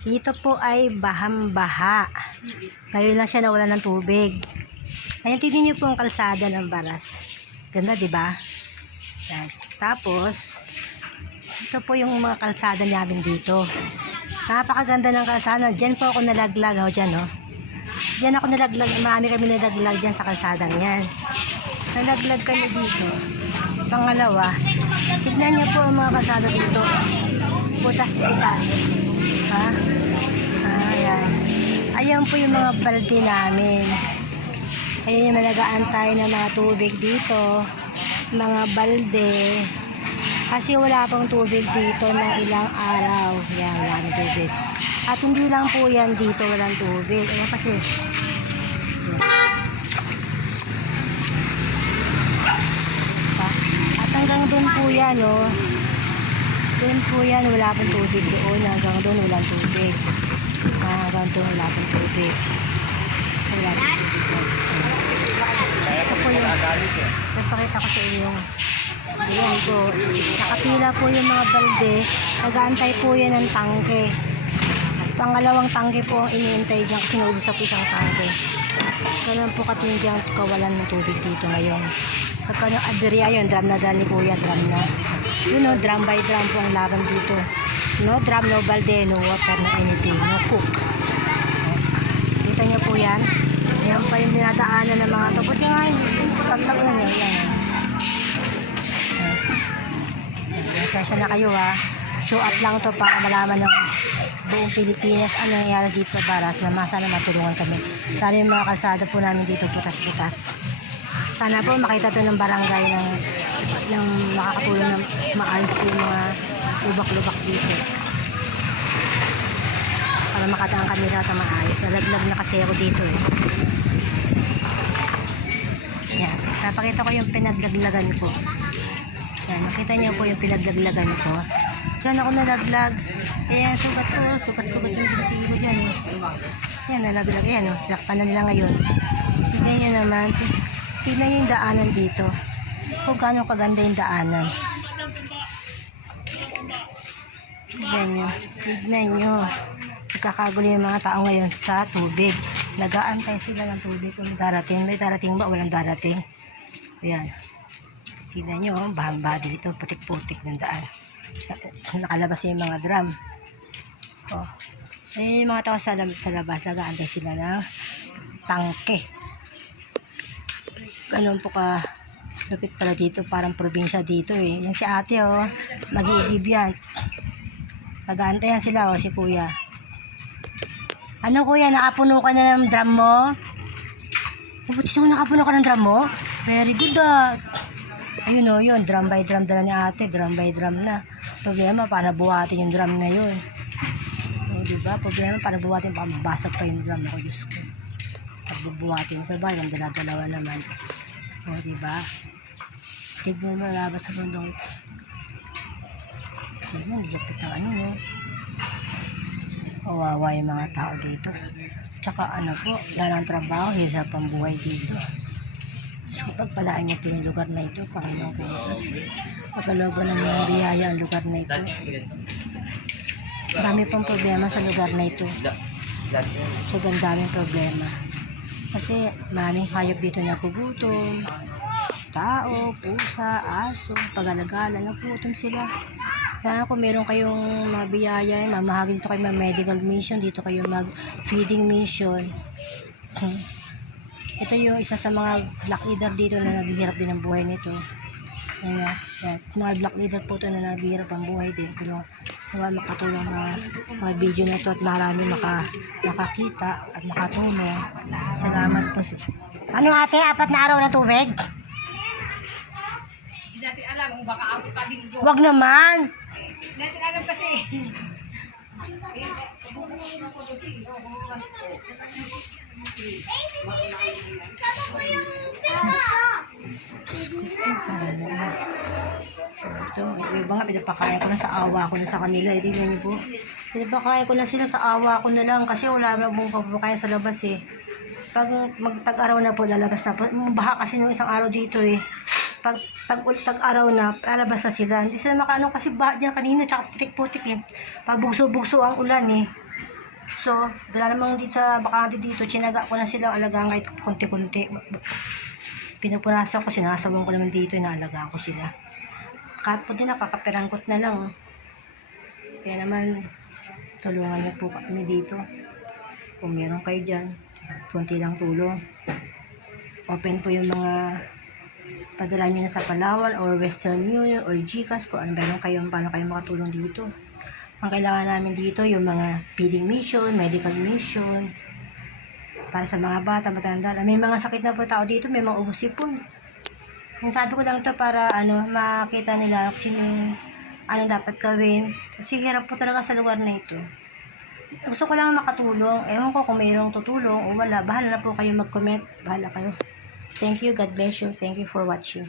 Dito po ay bahang-baha. Ngayon lang siya nawala ng tubig. Ayan, tignan niyo po ang kalsada ng Baras. Ganda, di ba? Yan. Tapos, ito po yung mga kalsada namin dito. Napakaganda ng kalsada. Diyan po ako nalaglag. O, dyan, no? Diyan ako nalaglag. Marami kami nalaglag dyan sa kalsadang yan. Nalaglag kami dito. Pangalawa, tignan niyo po ang mga kalsada dito. Butas-butas. Ha? Ayan. Ayan po yung mga balde namin. Ayan yung nag-aantay ng mga tubig dito. Mga balde. Kasi wala pang tubig dito ng ilang araw. Yan, wala ng tubig. At hindi lang po yan dito walang tubig. Ayan kasi. At hanggang doon po yan, no? Doon po yan, wala pang tubig doon. Hanggang doon walang tubig. Hanggang doon wala pang tubig. Wala pang tubig. Ito po yung, napakita ko sa inyo. Ayan po. Nakapila po yung mga balde. Nag-aantay po yan ng tangke. Pangalawang tangke po ang iniintay dyan kasi naubos po isang tangke. Ganun po katindyang kawalan ng tubig dito ngayon. Pagka yung aberya yun, drum na drum ni Kuya, drum na. Yun know, drum by drum po ang laban dito. No drum, no balde, no water, no anything, no cook. Kita niyo po yan. Yan pa yung dinadaanan ng mga ito. Buti nga yun, pagtang na yun. Yan. Sensya na kayo ha. Show up lang to para malaman ng buong Pilipinas ano nangyayari dito sa Baras na sana matulungan kami. Lalo yung mga kalsada po namin dito butas-butas. Sana po makita to ng barangay ng makakatulong ng maayos po yung mga lubak-lubak dito. Para makadaan kami lahat ng maayos. Nalaglag na kasi ako dito eh. Yan. Napakita ko yung pinaglaglagan ko. Yan. Nakita niyo po yung pinaglaglagan ko. Diyan ako nalaglag. Ayan, sukat yung binti ko dyan. Yan, nalaglag. Ayan, lakpan na nila ngayon. Tignan nyo naman. Tignan nyo yung daanan dito. Kung gaano kaganda yung daanan. Tignan nyo. Nagkakagulo yung mga tao ngayon sa tubig. Nag-aantay sila ng tubig kung darating. May darating ba? Walang darating. Ayan. Tignan nyo, bahamba dito. Putik-putik ng daan. Nakalabas yung mga drum. Oh. Ayun yung mga tao sa labas. Nag-aantay sila ng tangke. Ganun po ka lupit pala dito. Parang probinsya dito eh. Yan si ate oh. Mag-iigib yan. Nag-aantayan sila oh, si kuya. Ano kuya, nakapuno ka na ng drum mo? Buti siya nakapuno ka ng drum mo? Very good ah. Ayun oh, yun. Drum by drum dala ni ate. Drum by drum na. Problema, para buhatin yung drum na yun. O, diba? Problema, para buhatin, baka mabasag pa yung drum. Ako, Diyos ko. Pag bubuhatin sa bahay, ang dala-dalawa naman. O, diba? Tignan mo, labas sa bundong ito. Tignan, lupit ang ano, no? Kawawa yung mga tao dito. Tsaka ano po, dahil ang trabaho, hirap ang buhay dito. So, pagpalaan niyo po yung lugar na ito, Panginoon ko Diyos. Pagkalobo ng mga biyaya ang lugar na ito. Dami pang problema sa lugar na ito. Sobrang daming problema. Kasi maraming hayop dito na gugutom. Tao, pusa, aso, pag-alagala, nagugutom sila. Sana kung meron kayong mga biyaya, mamahagin dito kayo mag-medical mission, dito kayo mag-feeding mission. Ito yung isa sa mga black leader dito na naghihirap din ang buhay nito. Yan, mga black leader po ito na naghihirap ang buhay din. Kung makatulong mga video na ito at marami makakita at makatulong. Salamat po. Ano ate, 4 na araw na tubig? Hindi natin alam kung baka abot pa din doon. Wag naman! Hindi natin alam kasi. Ito, iba nga, pinapakaya ko na sa awa ko na sa kanila. Hindi niyo po. Pinapakaya ko na sila sa awa ko na lang kasi wala na pong papapakaya sa labas eh. Pag magtag-araw na po, lalabas na po. Baha kasi nung isang araw dito eh. Pag tag-araw na, lalabas na sila. Hindi sila makaano kasi baha dyan kanina, tsaka putik-putik eh. Pag bugso-bugso ang ulan eh. So, wala namang dito sa bakante dito, tsinaga ko na sila alagaan kahit konti-konti. Pinupunasan ko, sinasawang ko naman dito, inaalagaan ko sila. Kahit po din nakakaperangkot na lang. Oh. Kaya naman, tulungan niyo po kami dito. Kung meron kayo dyan, konti lang tulong. Open po yung mga padala nyo na sa Palawan or Western Union or GCash kung ano meron kayo, paano kayo makatulong dito. Ang kailangan namin dito yung mga feeding mission, medical mission, para sa mga bata, matanda. May mga sakit na po tao dito, may mga ubusipon. Yung sabi ko lang to para makita nila kung ano dapat gawin. Kasi hirap po talaga sa lugar na ito. Gusto ko lang makatulong. Ewan ko kung mayroong tutulong o wala. Bahala na po kayo mag-comment. Bahala kayo. Thank you. God bless you. Thank you for watching.